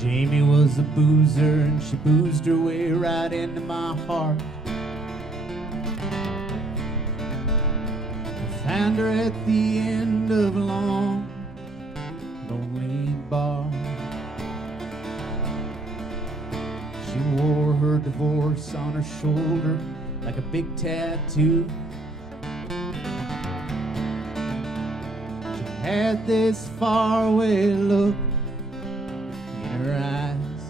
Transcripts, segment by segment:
Jamie was a boozer and she boozed her way right into my heart. I found her at the end of a long, lonely bar. She wore her divorce on her shoulder like a big tattoo. She had this faraway look in her eyes,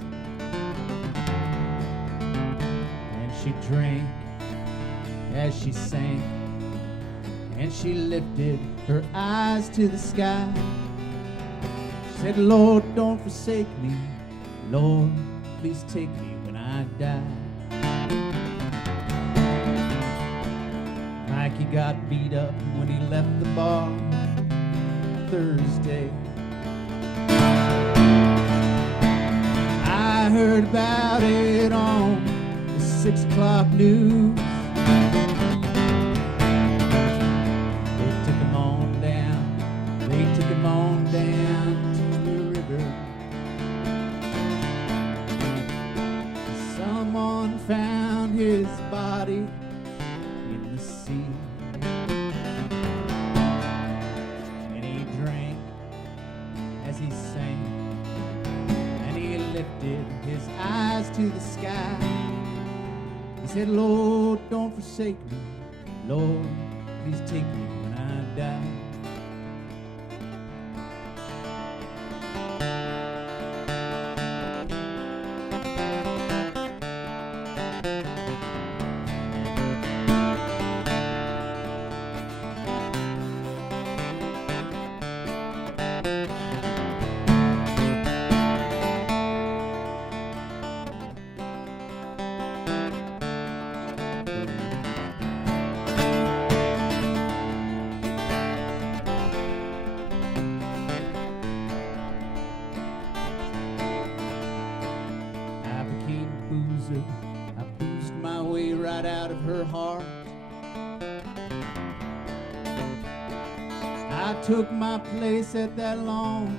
and she drank as she sang, and she lifted her eyes to the sky. She said, Lord, don't forsake me. Lord, please take me when I die. Mikey got beat up when he left the bar Thursday. I heard about it on the 6 o'clock news. They took him on down. They took him on down to the river. Someone found his body in the sea, and he drank as he sang, and he lifted his eyes to the sky. He said, Lord, don't forsake me. Lord, please take me when I die. I boozed my way right out of her heart. I took my place at that long,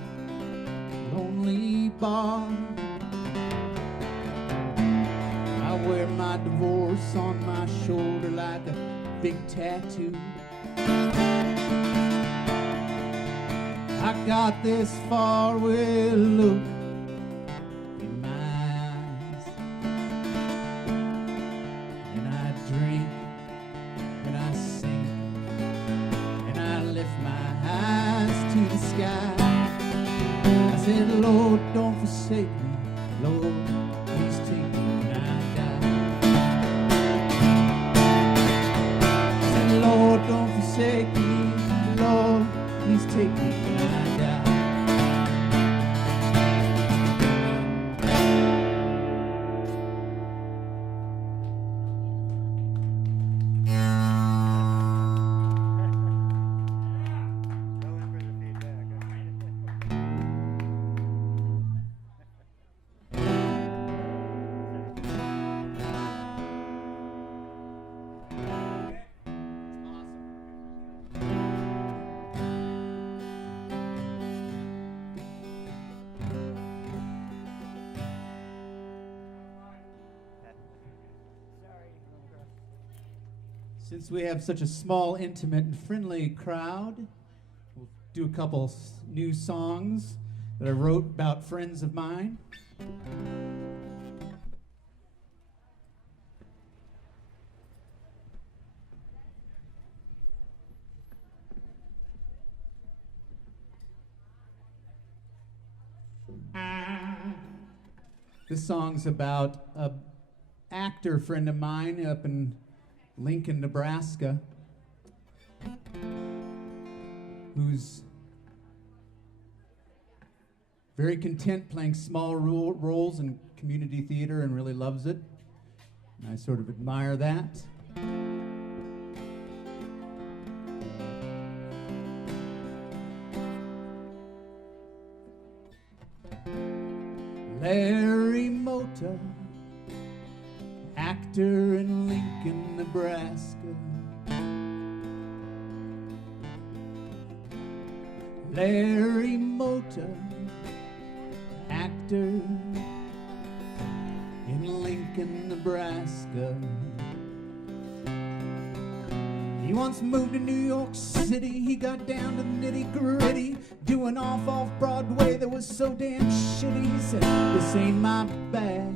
lonely bar. I wear my divorce on my shoulder like a big tattoo. I got this faraway look in my eyes, and I drink and I sing and I lift my eyes to the sky. I said, Lord, don't forsake me. Lord, please take me when I die. I said, Lord, don't forsake me. Lord, please take me when I die. Since we have such a small, intimate, and friendly crowd, we'll do a couple new songs that I wrote about friends of mine. This song's about an actor friend of mine up in Lincoln, Nebraska, who's very content playing small roles in community theater and really loves it. And I sort of admire that. Larry Mota, actor in Lincoln, Nebraska. Larry Mota, actor actor in Lincoln, Nebraska. He once moved to New York City. He got down to the nitty-gritty, doing off Broadway that was so damn shitty. He said, this ain't my bag.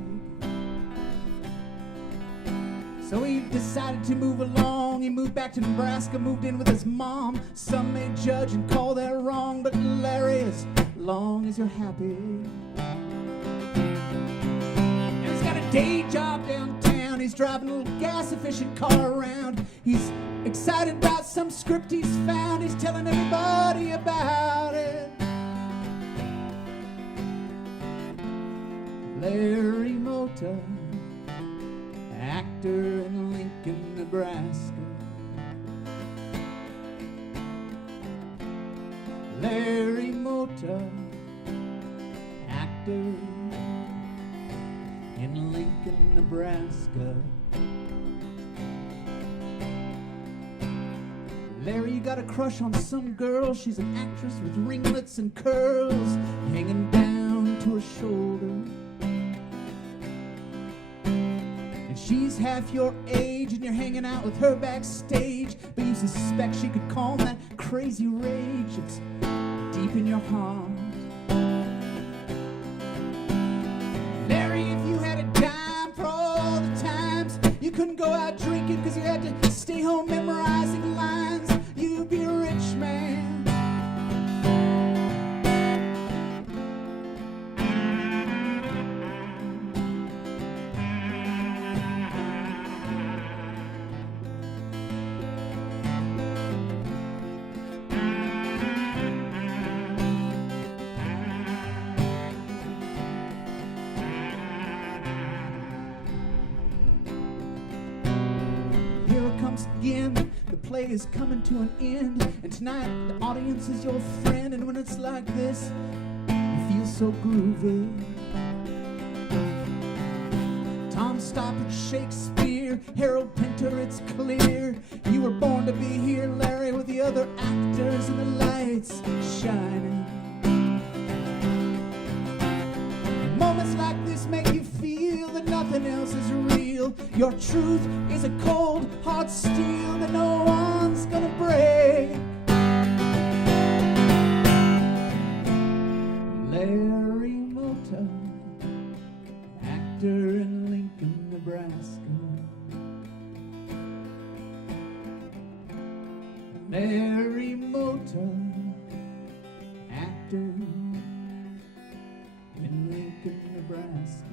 So he decided to move along. He moved back to Nebraska, moved in with his mom. Some may judge and call that wrong, but Larry, as long as you're happy. And he's got a day job downtown. He's driving a little gas-efficient car around. He's excited about some script he's found. He's telling everybody about it. Larry Mota, actor in Lincoln, Nebraska. Larry Mota, actor in Lincoln, Nebraska. Larry, you got a crush on some girl. She's an actress with ringlets and curls hanging down to her shoulder. She's half your age and you're hanging out with her backstage, but you suspect she could calm that crazy rage that's deep in your heart. Larry, if you had a dime for all the times you couldn't go out drinking because you had to stay home memorizing lines, you'd be a rich man. Again, the play is coming to an end, and tonight the audience is your friend. And when it's like this, you feel so groovy. Tom Stoppard, Shakespeare, Harold Pinter, it's clear you were born to be here, Larry, with the other actors and the lights shining. Moments like this make you feel that nothing else is real. Your truth is a cold, hard steel that no one's gonna break. Larry Mota, actor in Lincoln, Nebraska. Larry Mota, actor in Lincoln, Nebraska.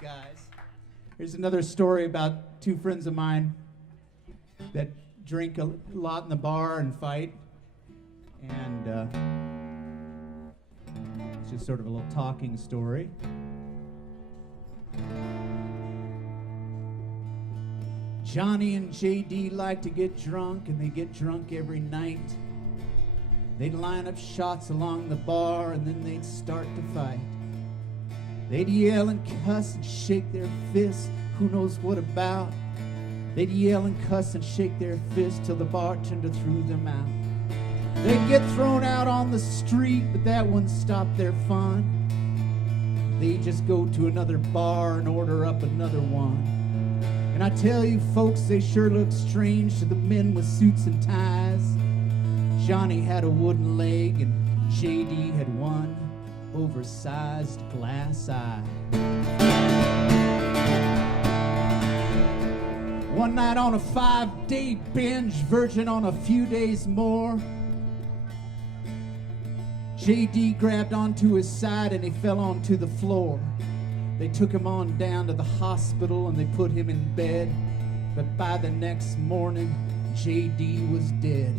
Guys, here's another story about two friends of mine that drink a lot in the bar and fight, and it's just sort of a little talking story. Johnny and JD like to get drunk, and they get drunk every night. They'd line up shots along the bar, and then they'd start to fight. They'd yell and cuss and shake their fists, who knows what about. They'd yell and cuss and shake their fists till the bartender threw them out. They'd get thrown out on the street, but that wouldn't stop their fun. They'd just go to another bar and order up another one. And I tell you folks, they sure look strange to the men with suits and ties. Johnny had a wooden leg and JD had one oversized glass eye. One night on a 5-day binge, verging on a few days more, JD grabbed onto his side and he fell onto the floor. They took him on down to the hospital and they put him in bed. But by the next morning, JD was dead.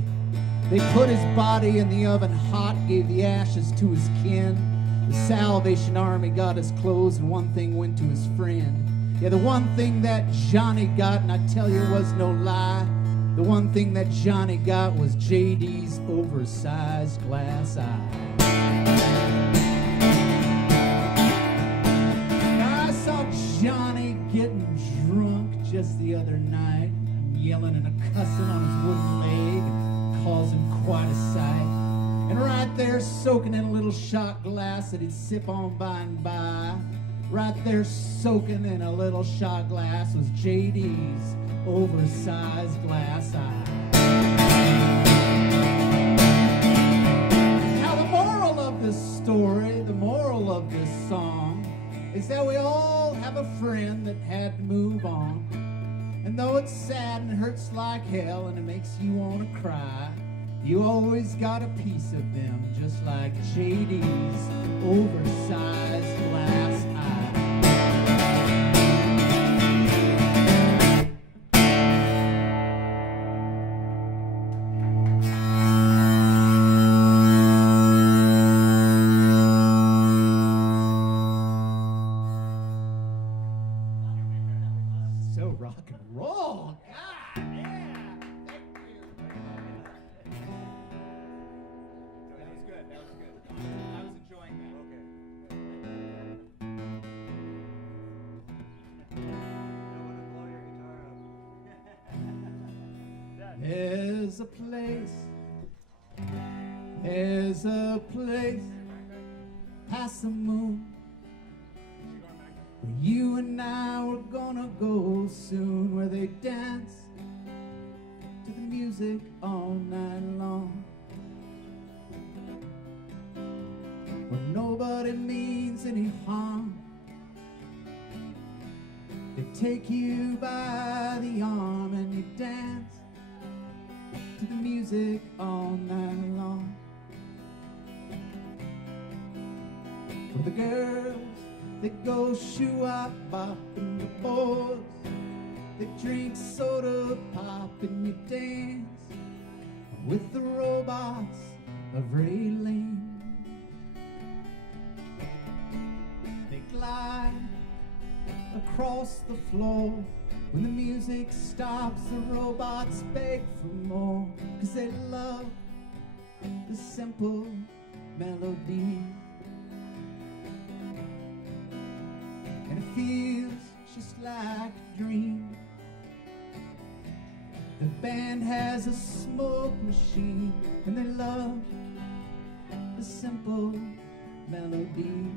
They put his body in the oven hot, gave the ashes to his kin. The Salvation Army got his clothes, and one thing went to his friend. Yeah, the one thing that Johnny got, and I tell you it was no lie, the one thing that Johnny got was JD's oversized glass eye. I saw Johnny getting drunk just the other night, yelling and cussing on his wooden leg, causing quite a sight. And right there, soaking in a little shot glass that he'd sip on by and by, right there, soaking in a little shot glass, was JD's oversized glass eye. Now, the moral of this story, the moral of this song, is that we all have a friend that had to move on. And though it's sad and hurts like hell and it makes you want to cry, you always got a piece of them, just like JD's oversized glass eye. So rock and roll. God, yeah. That was good. I was enjoying that. Okay. There's a place past the moon where you and I were gonna go soon, where they dance to the music all night long, where nobody means any harm. They take you by the arm and you dance to the music all night long, where the girls, they go shoo-wop-bop, and the boys, they drink soda pop, and you dance with the robots of Raylene. They glide across the floor. When the music stops, the robots beg for more, 'cause they love the simple melody. And it feels just like a dream. The band has a smoke machine, and they love the simple melodies.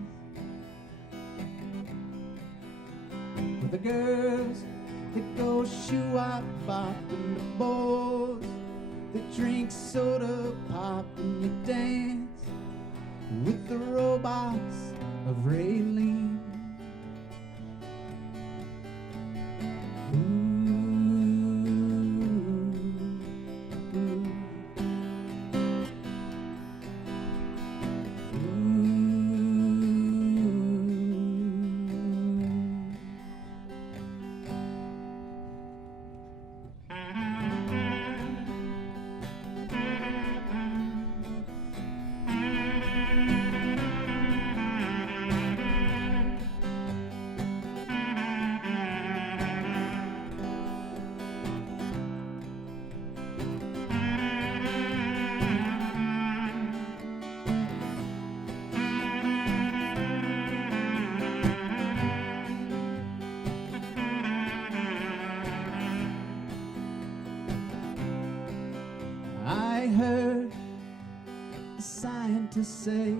With the girls, they go shoo-wop-bop, and the boys, they drink soda pop, and you dance with the robots of Raylene. I heard a scientist say,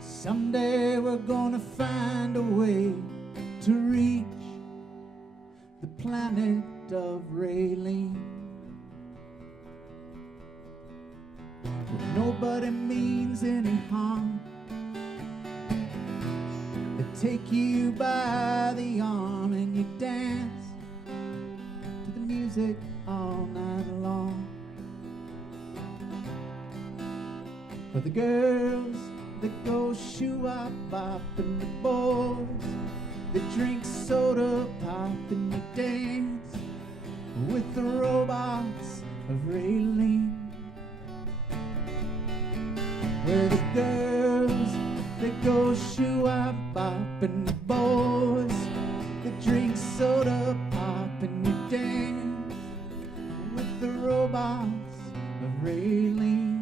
someday we're gonna find a way to reach the planet of Raylene, where nobody means any harm. They take you by the arm and you dance to the music all night long. For the girls, they go shoo-wop-bop, and the boys, they drink soda pop, and you dance with the robots of Raylene. where the girls, they go shoo-wop-bop, and the boys, they drink soda pop, and you dance with the robots of Raylene.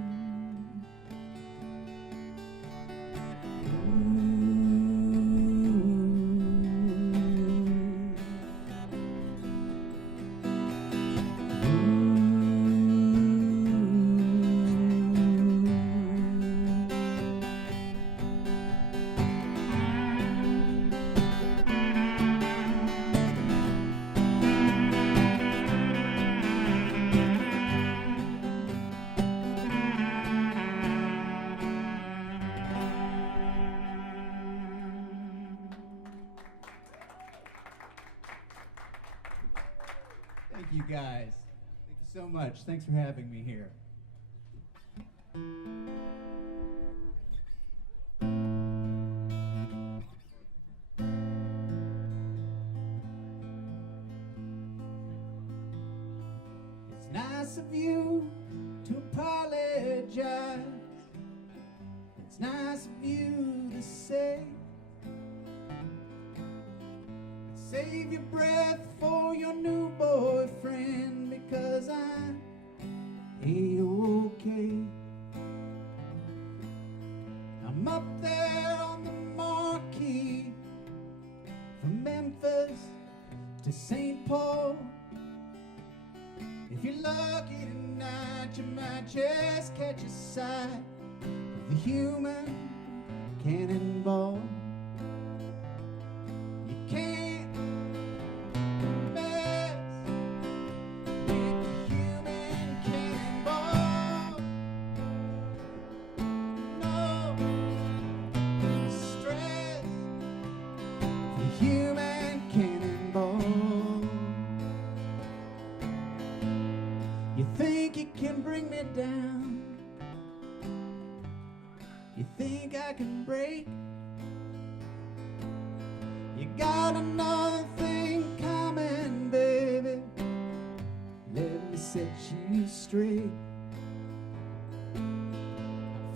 Thank you guys. Thank you so much. Thanks for having me here. It's nice of you to apologize. It's nice of you to say, save your breath for your new boyfriend, because I'm A-okay. I'm up there on the marquee, from Memphis to St. Paul. If you're lucky tonight, you might just catch a sight of the human cannonball. You can't human cannonball. You think you can bring me down? You think I can break? You got another thing coming, baby. Let me set you straight.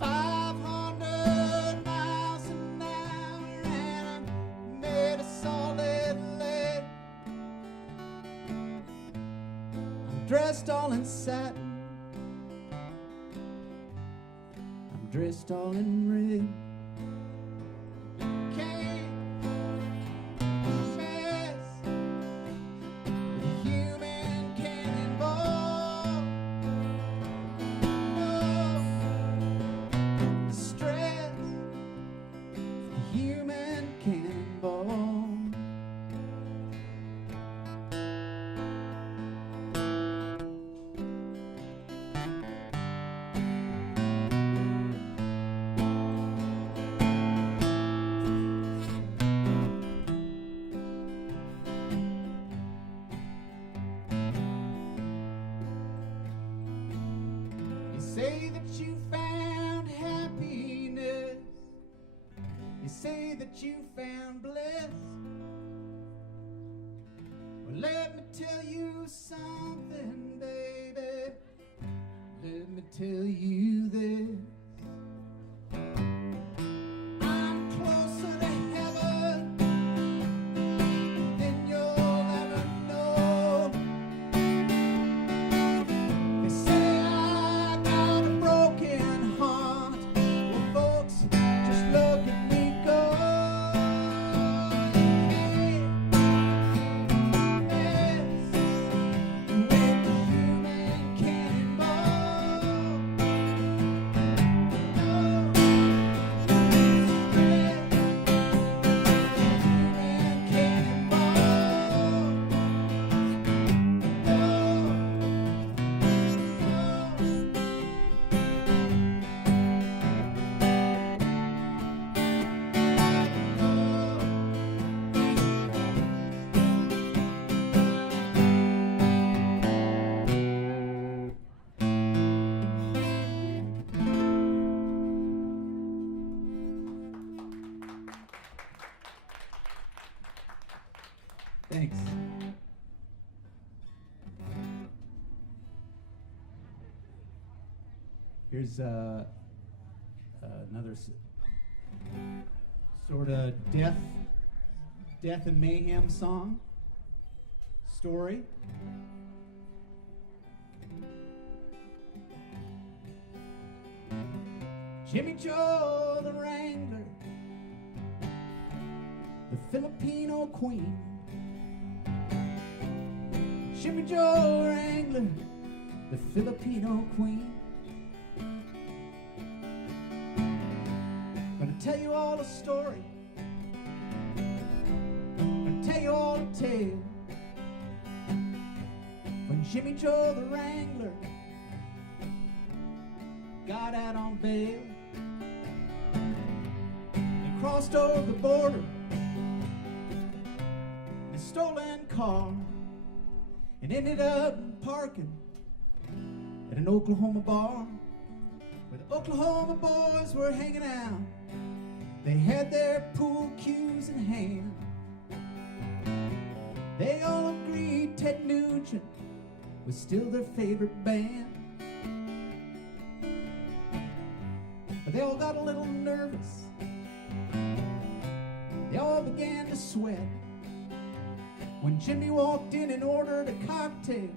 500 miles an hour and I'm made of solid lead. I'm dressed all in satin, I'm dressed all in red. Can't mess with a human cannonball. No stress for the human cannonball. You say that you found happiness, you say that you found bliss. Well, let me tell you something, baby. Let me tell you this. I'm closer to heaven than you'll ever know. They say I got a broken heart. Well, folks, just look at me go. Thanks. Here's Another sort of death and mayhem song. Story. Jimmy Joe the Wrangler, the Filipino Queen. Jimmy Joe Wrangler, the Filipino Queen. Gonna tell you all a story, gonna tell you all a tale. When Jimmy Joe the Wrangler got out on bail, he crossed over the border in a stolen car and ended up parking at an Oklahoma bar where the Oklahoma boys were hanging out. They had their pool cues in hand. They all agreed Ted Nugent was still their favorite band. But they all got a little nervous. They all began to sweat when Jimmy walked in and ordered a cocktail.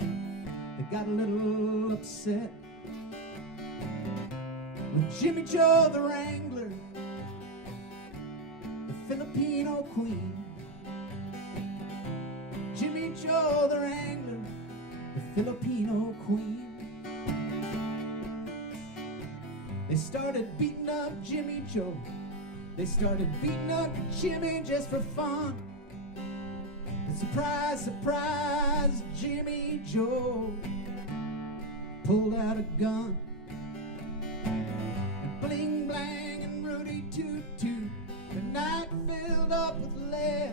They got a little upset. With Jimmy Joe the Wrangler, the Filipino Queen. Jimmy Joe the Wrangler, the Filipino Queen. They started beating up Jimmy Joe. They started beating up Jimmy just for fun. And surprise, surprise, Jimmy Joe pulled out a gun. And bling blang and Rudy toot toot, the night filled up with lead.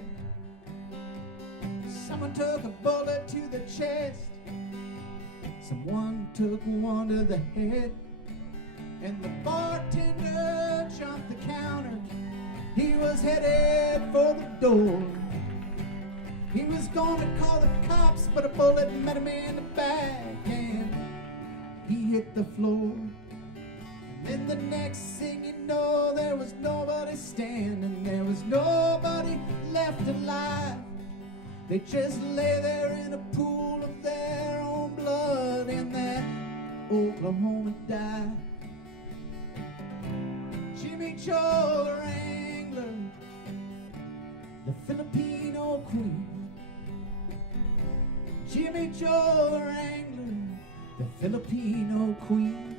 Someone took a bullet to the chest. Someone took one to the head. And the bartender jumped the counter. He was headed for the door. He was gonna call the cops, but a bullet met him in the back and he hit the floor. And then the next thing you know, there was nobody standing. There was nobody left alive. They just lay there in a pool of their own blood, and that Oklahoma died. Jimmy Joe the Wrangler, the Filipino Queen. Jimmy Joe the Wrangler, the Filipino Queen.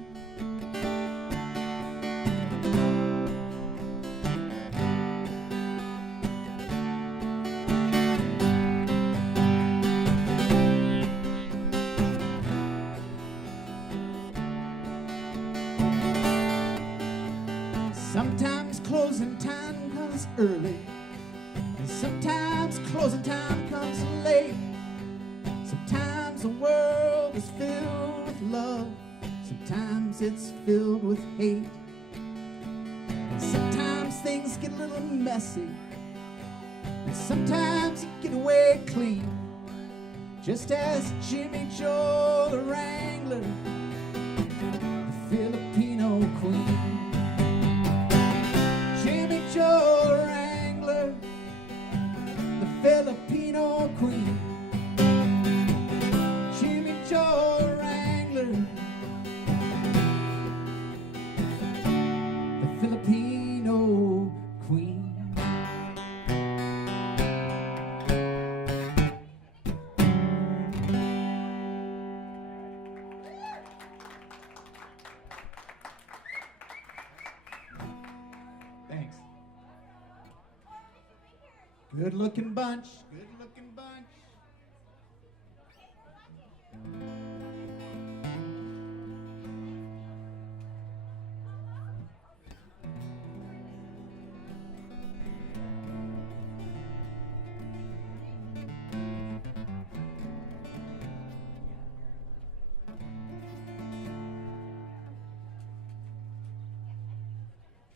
Sometimes closing time comes early, and sometimes closing time comes late. Sometimes the world is filled with love, sometimes it's filled with hate. And sometimes things get a little messy, and sometimes you get away clean. Just as Jimmy Joe the Wrangler, the Filipino Queen. Jimmy Joe the Wrangler, the Filipino Queen. Jimmy Joe the Wrangler, the Filipino Queen. Thanks. Good looking bunch. Good looking bunch.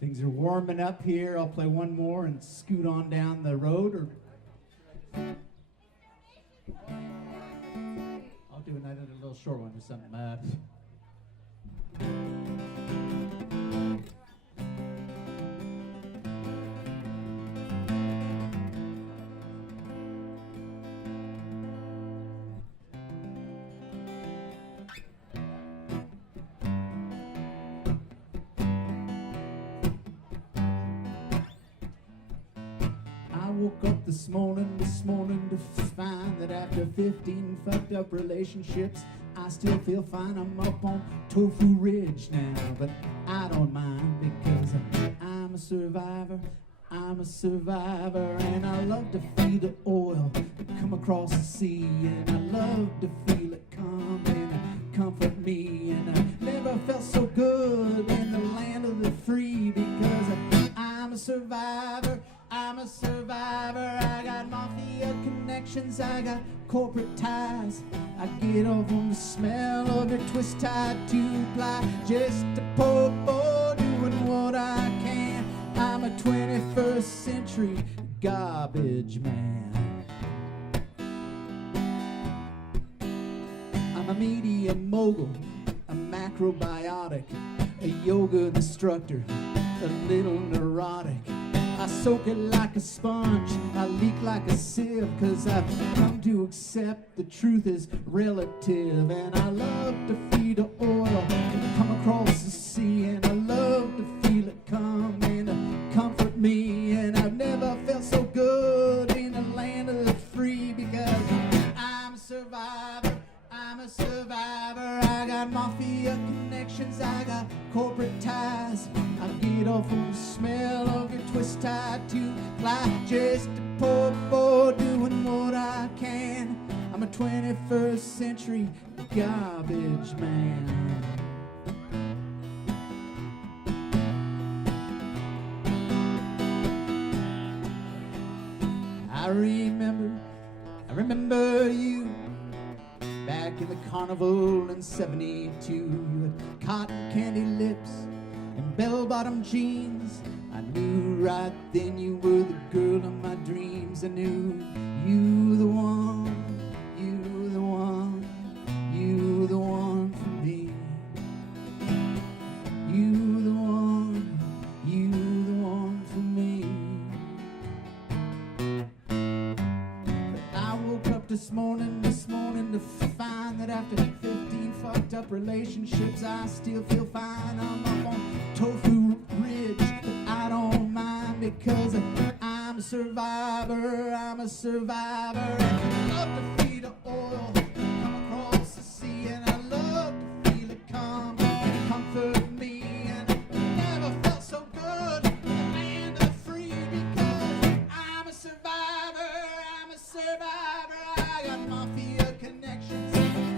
Things are warming up here. I'll play one more and scoot on down the road, or I'll do another little short one or something. woke up this morning to find that after 15 fucked up relationships, I still feel fine. I'm up on Tofu Ridge now, but I don't mind because I'm a survivor. I'm a survivor, and I love to feel the oil come across the sea, and I love to feel it come and comfort me, and I never felt so good in the land of the free because I'm a survivor. I'm a survivor. I got mafia connections, I got corporate ties. I get off on the smell of your twist-tied two-ply, just a poor boy doing what I can. I'm a 21st century garbage man. I'm a media mogul, a macrobiotic, a yoga instructor, a little neurotic. I soak it like a sponge, I leak like a sieve, 'cause I've come to accept the truth is relative. And I love to feed the oil come across the sea, and I love to feel it come and comfort me. And I've never felt so good in the land of the free because I'm a survivor. I'm a survivor. I got mafia connections, I got corporate ties. I get off on the smell of your twist-tied two-ply, just a poor boy doing what I can. I'm a 21st century garbage man. I remember you back in the carnival in 72. You had cotton candy lips and bell-bottom jeans. I knew right then you were the girl of my dreams. I knew you the one, you the one, you the one for me. You the one, you the one for me. But I woke up this morning to find that after 15 fucked up relationships, I still feel fine. I'm up on Tofu Ridge, but I don't mind because I'm a survivor. I'm a survivor. And I love to feed the oil come across the sea, and I love to feel it come and comfort me. And I never felt so good in the land of the free because I'm a survivor. I'm a survivor. I got mafia connections,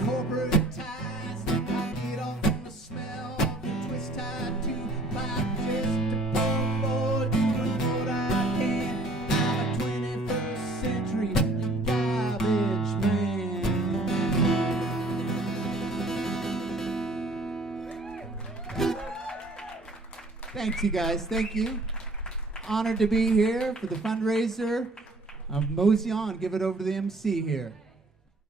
corporate ties. I get off on the smell of the twist-tied two-ply, just a poor boy doing what I can. I'm a 21st century garbage man. Thanks, you guys. Thank you. Honored to be here for the fundraiser. Mosey on. Give it over to the MC here.